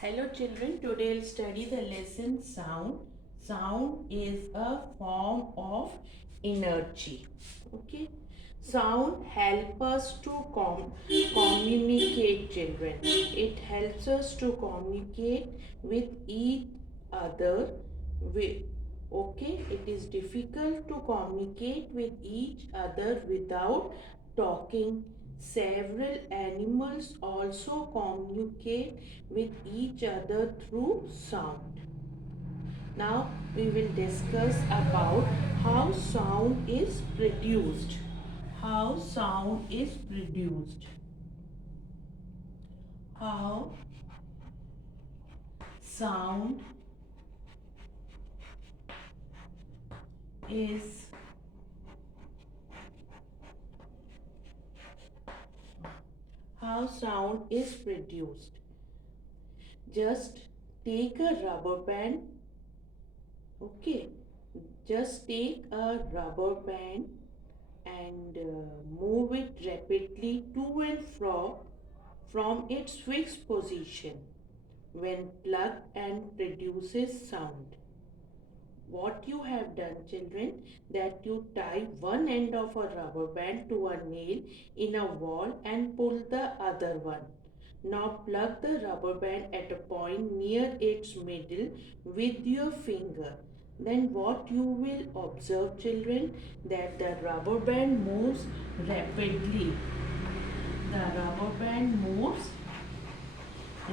Hello children, today we'll study the lesson sound. Sound is a form of energy. Okay. Sound help us to communicate children. It helps us to communicate with each other. With, okay, it is difficult to communicate with each other without talking. Several animals also communicate with each other through sound. Now we will discuss about how sound is produced. How sound is produced. How sound is produced. Just take a rubber band. Okay. Just take a rubber band and move it rapidly to and fro from its fixed position when plugged and produces sound. What you have done children, that you tie one end of a rubber band to a nail in a wall and pull the other one. Now plug the rubber band at a point near its middle with your finger. Then what you will observe children, that the rubber band moves rapidly. The rubber band moves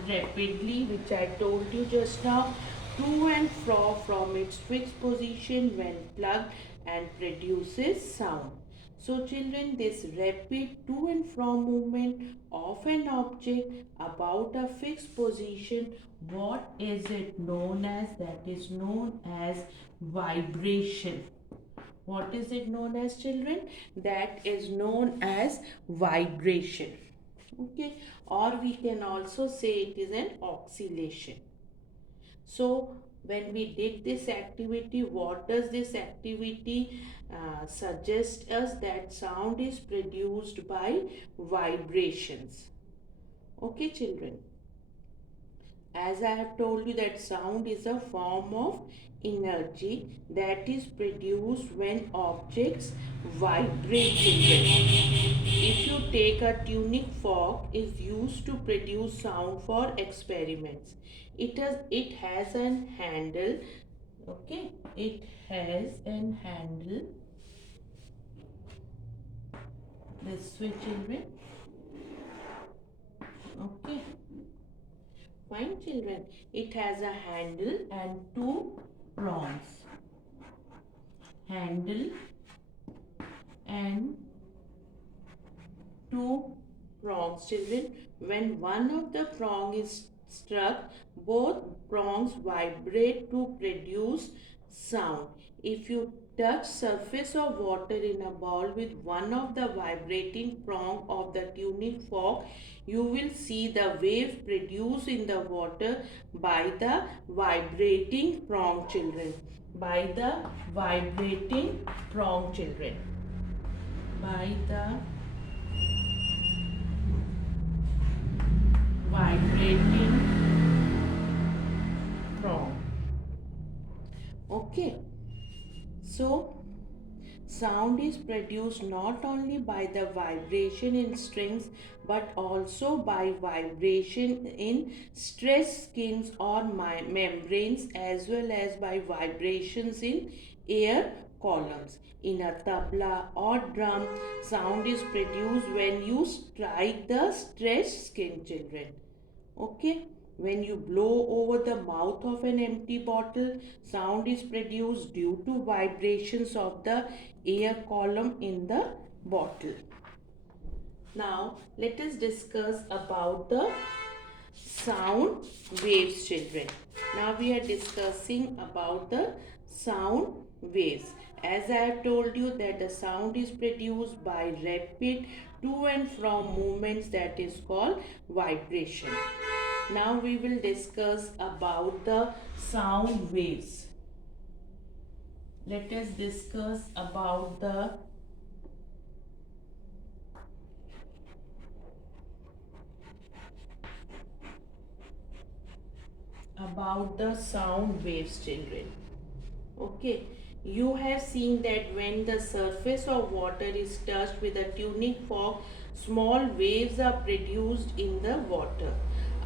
rapidly, which I told you just now, to and fro from its fixed position when plugged and produces sound. So children, this rapid to and fro movement of an object about a fixed position, what is it known as? That is known as vibration. What is it known as children? That is known as vibration. Okay, or we can also say it is an oscillation. So when we did this activity, what does this activity suggest us? That sound is produced by vibrations. Okay children, as I have told you, that sound is a form of energy that is produced when objects vibrate children. If you take a tuning fork is used to produce sound for experiments. It has an handle. Okay, it has an handle. This switch children. Okay. Fine children. It has a handle and two prongs. Handle and two prongs children. When one of the prong is struck, both prongs vibrate to produce sound. If you touch surface of water in a bowl with one of the vibrating prong of the tuning fork, you will see the wave produced in the water by the vibrating prong children. By the vibrating prong children. By the vibrating prong. Okay, so sound is produced not only by the vibration in strings but also by vibration in stressed skins or membranes, as well as by vibrations in air columns. In a tabla or drum, sound is produced when you strike the stressed skin children. Okay, when you blow over the mouth of an empty bottle, sound is produced due to vibrations of the air column in the bottle. Now let us discuss about the sound waves children. Now we are discussing about the sound waves. As I have told you that the sound is produced by rapid to and from movements, that is called vibration. Now we will discuss about the sound waves. Let us discuss about the about the sound waves, children. Okay, you have seen that when the surface of water is touched with a tuning fork, small waves are produced in the water.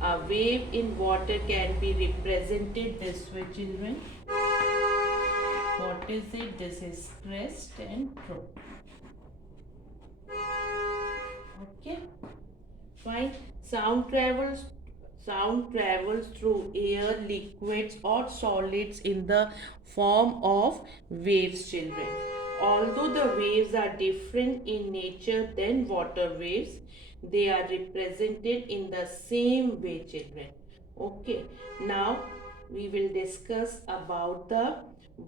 A wave in water can be represented this way, children. What is it? This is crest and trough. Okay, fine. Sound travels through air, liquids or solids in the form of waves, children. Although the waves are different in nature than water waves, they are represented in the same way, children. Okay, now we will discuss about the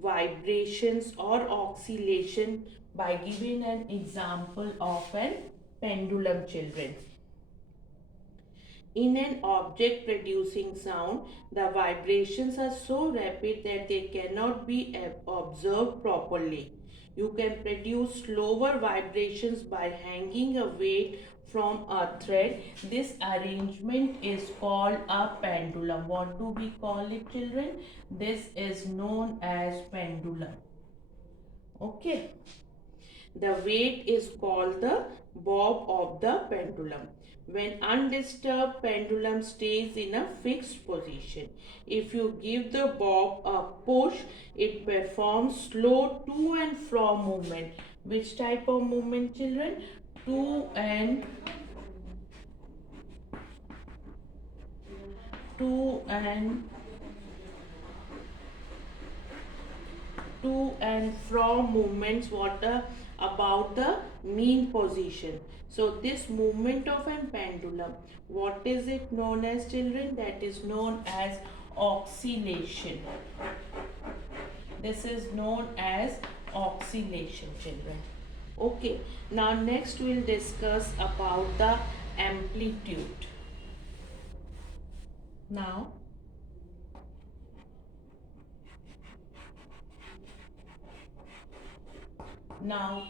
vibrations or oscillation by giving an example of an pendulum, children. In an object producing sound, the vibrations are so rapid that they cannot be observed properly. You can produce slower vibrations by hanging a weight from a thread. This arrangement is called a pendulum. What do we call it, children? This is known as pendulum. Okay. The weight is called the bob of the pendulum. When undisturbed, pendulum stays in a fixed position. If you give the bob a push, it performs slow to and from movement. Which type of movement, children? To and to and to and from movements. What about the mean position? So this movement of a pendulum, what is it known as, children? That is known as oscillation. This is known as oscillation, children. Okay, now next we'll discuss about the amplitude. Now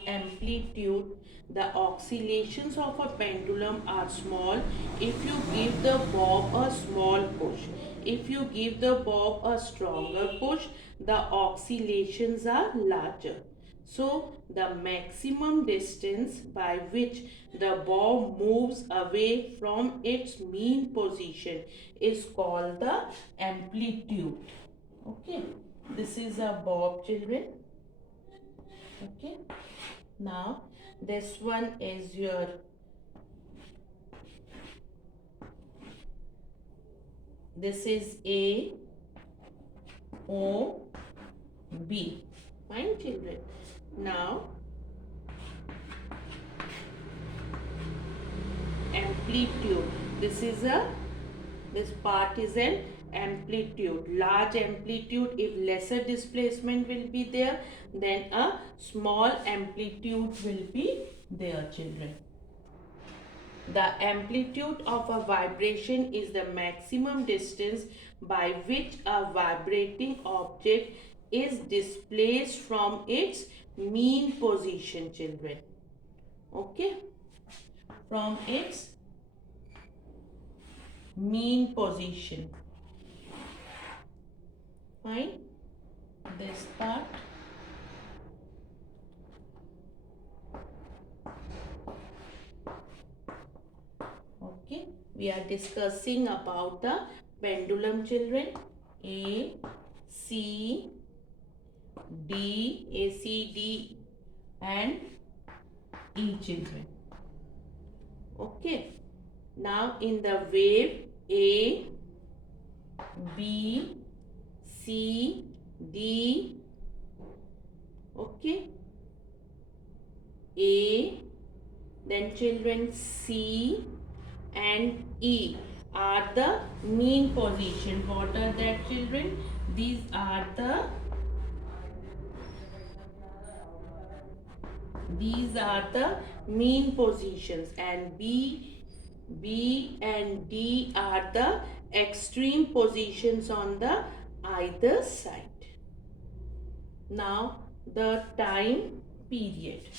amplitude, the oscillations of a pendulum are small if you give the bob a small push. If you give the bob a stronger push, the oscillations are larger. So the maximum distance by which the bob moves away from its mean position is called the amplitude. Okay, this is a bob, children. Okay, now this one is your this is A O B. Fine, children. Now amplitude, this part is an amplitude. Large amplitude, if lesser displacement will be there, then a small amplitude will be there, children. The amplitude of a vibration is the maximum distance by which a vibrating object is displaced from its mean position, children. Okay, from its mean position. Fine, this part. Okay, we are discussing about the pendulum, children. A C D and E, children. Okay, now in the wave A B C D, okay, A, then children C and E are the mean position. What are that, children? These are the mean positions, and B and D are the extreme positions on the either side. Now the time period.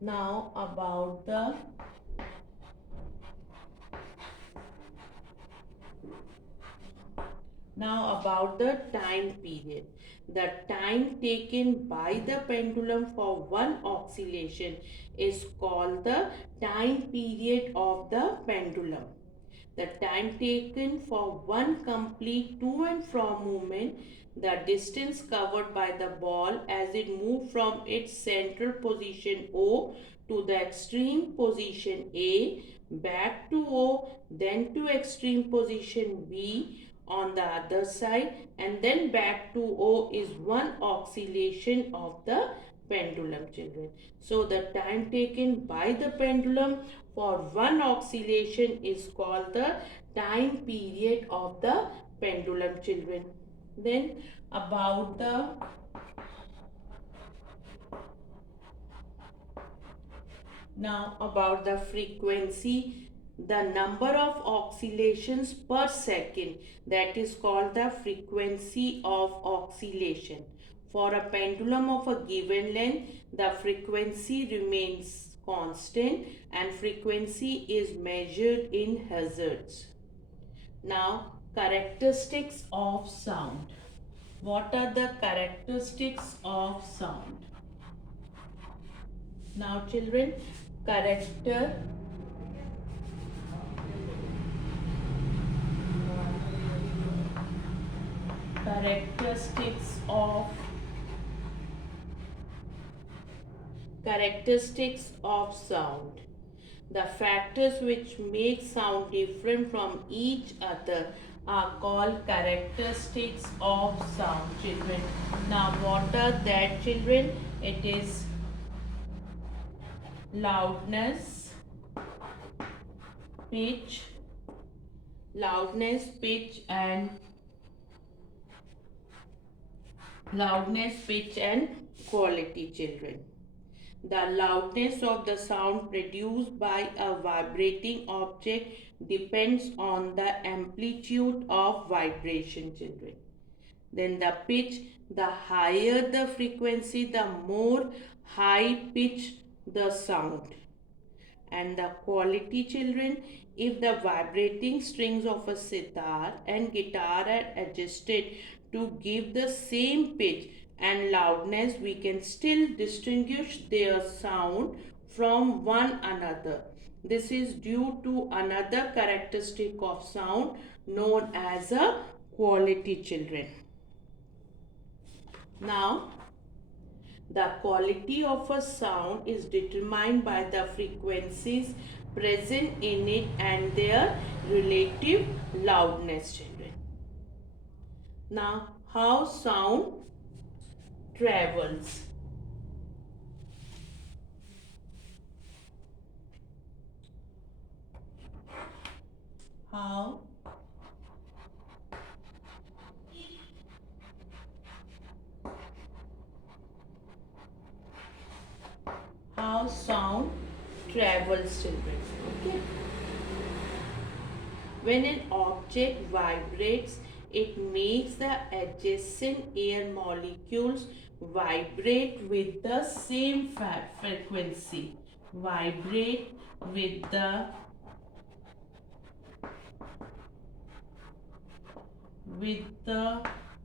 Now about the Now about the time period. The time taken by the pendulum for one oscillation is called the time period of the pendulum. The time taken for one complete to and from movement, the distance covered by the ball as it moved from its central position O to the extreme position A, back to O, then to extreme position B on the other side, and then back to O is one oscillation of the pendulum, children. So the time taken by the pendulum for one oscillation is called the time period of the pendulum, children. Then about the Now about the frequency, the number of oscillations per second, that is called the frequency of oscillation. For a pendulum of a given length, the frequency remains constant and frequency is measured in hertz. Now, characteristics of sound. What are the characteristics of sound? Now, children, character characteristics of sound. The factors which make sound different from each other are called characteristics of sound, children. Now what are that, children? It is loudness, pitch, pitch and quality, children. The loudness of the sound produced by a vibrating object depends on the amplitude of vibration, children. Then the pitch, the higher the frequency, the more high pitch the sound. And the quality, children, if the vibrating strings of a sitar and guitar are adjusted to give the same pitch and loudness, we can still distinguish their sound from one another. This is due to another characteristic of sound known as a quality, children. Now, the quality of a sound is determined by the frequencies present in it and their relative loudness, children. Now, how sound travels. How sound travels, children. Okay. When an object vibrates, it makes the adjacent air molecules vibrate with the same frequency. Vibrate with the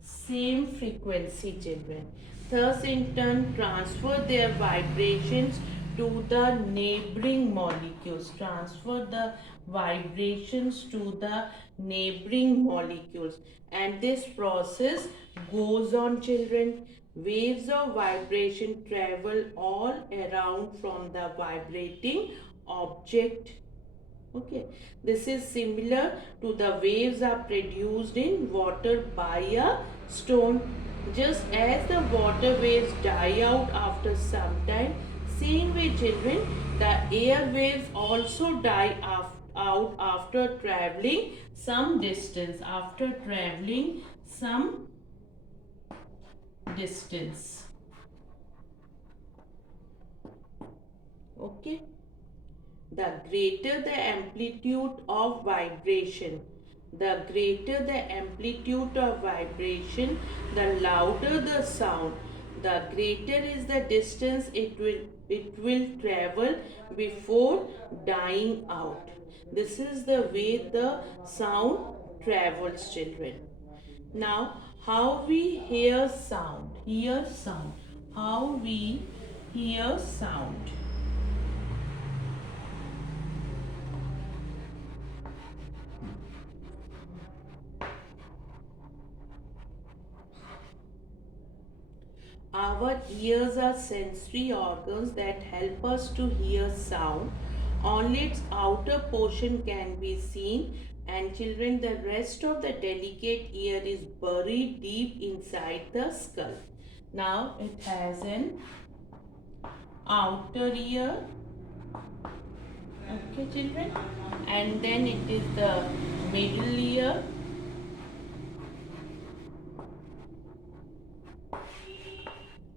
same frequency, children. Thus, in turn, transfer their vibrations to the neighboring molecules. Transfer the vibrations to the neighboring molecules. And this process goes on, children. Waves of vibration travel all around from the vibrating object. Okay, this is similar to the waves are produced in water by a stone. Just as the water waves die out after some time, same way, children, the air waves also die out after traveling some distance. Okay. The greater the amplitude of vibration, the louder the sound. The greater is the distance it will travel before dying out. This is the way the sound travels, children. Now, how we hear sound? Hear sound. How we hear sound? Our ears are sensory organs that help us to hear sound. Only its outer portion can be seen, and children, the rest of the delicate ear is buried deep inside the skull. Now it has an outer ear, okay, children, and then it is the middle ear,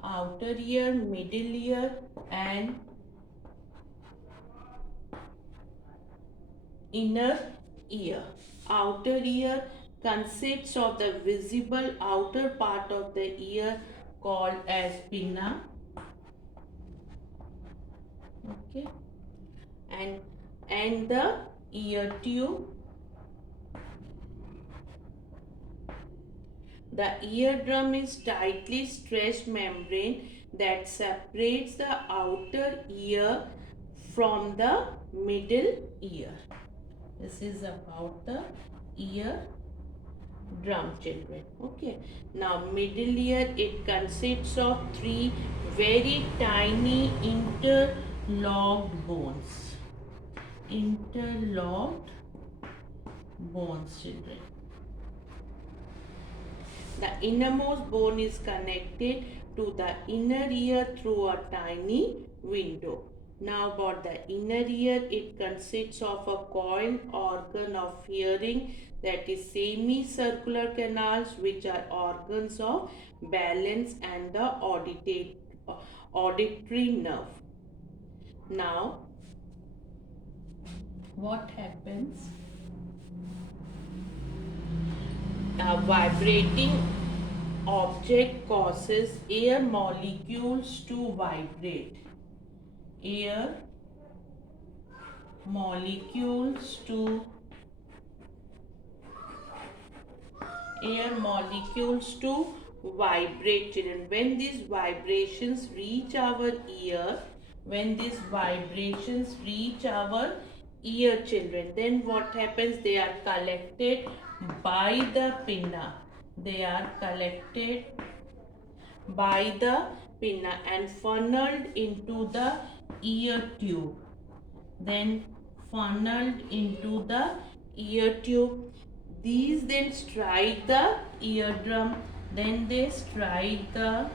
outer ear, middle ear, and inner ear. Outer ear consists of the visible outer part of the ear called as pinna. Okay, and the ear tube. The eardrum is tightly stretched membrane that separates the outer ear from the middle ear. This is about the ear drum, children. Okay, now middle ear, it consists of three very tiny interlocked bones. Interlocked bones, children. The innermost bone is connected to the inner ear through a tiny window. Now about the inner ear, it consists of a coiled organ of hearing, that is semicircular canals, which are organs of balance and the auditory nerve. Now, what happens? A vibrating object causes air molecules to vibrate. Air molecules to vibrate, children. When these vibrations reach our ear, children, then what happens? They are collected by the pinna. And funneled into the ear tube. These then strike the eardrum. Then they strike the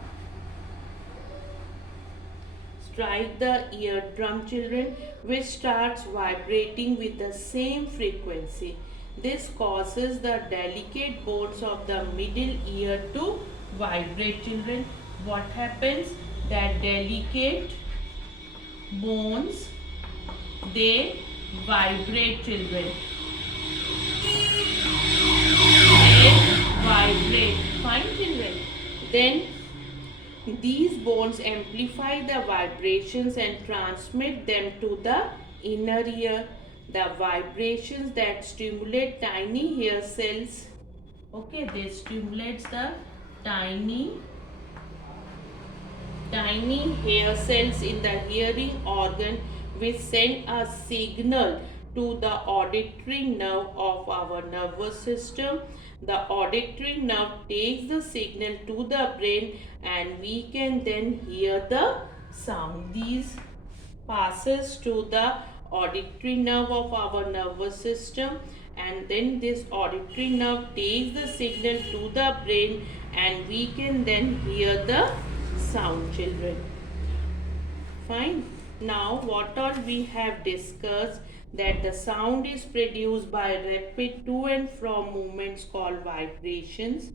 eardrum, children, which starts vibrating with the same frequency. This causes the delicate bones of the middle ear to vibrate, children. What happens? That delicate bones, they vibrate, children. They vibrate. Fine, children. Then these bones amplify the vibrations and transmit them to the inner ear. The vibrations that stimulate tiny hair cells. Okay, they stimulate the tiny hair cells in the hearing organ, which send a signal to the auditory nerve of our nervous system. The auditory nerve takes the signal to the brain, and we can then hear the sound. These passes to the auditory nerve of our nervous system, and then this auditory nerve takes the signal to the brain, and we can then hear the sound, children. Fine. Now what all we have discussed, that the sound is produced by rapid to and from movements called vibrations,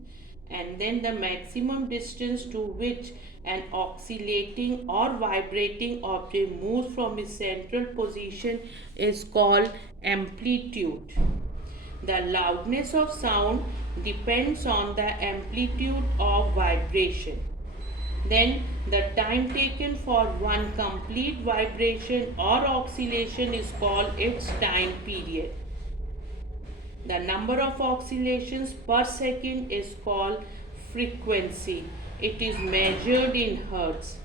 and then the maximum distance to which an oscillating or vibrating object moves from its central position is called amplitude. The loudness of sound depends on the amplitude of vibration. Then the time taken for one complete vibration or oscillation is called its time period. The number of oscillations per second is called frequency. It is measured in hertz.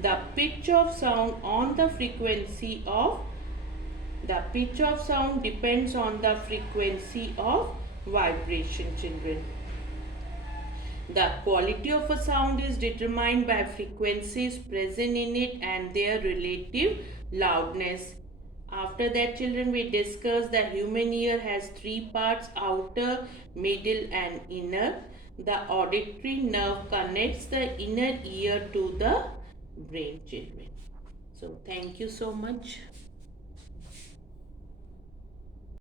The pitch of sound on the frequency of the pitch of sound depends on the frequency of vibration, children. The quality of a sound is determined by frequencies present in it and their relative loudness. After that, children, we discuss the human ear has three parts: outer, middle, and inner. The auditory nerve connects the inner ear to the brain, children. So, thank you so much.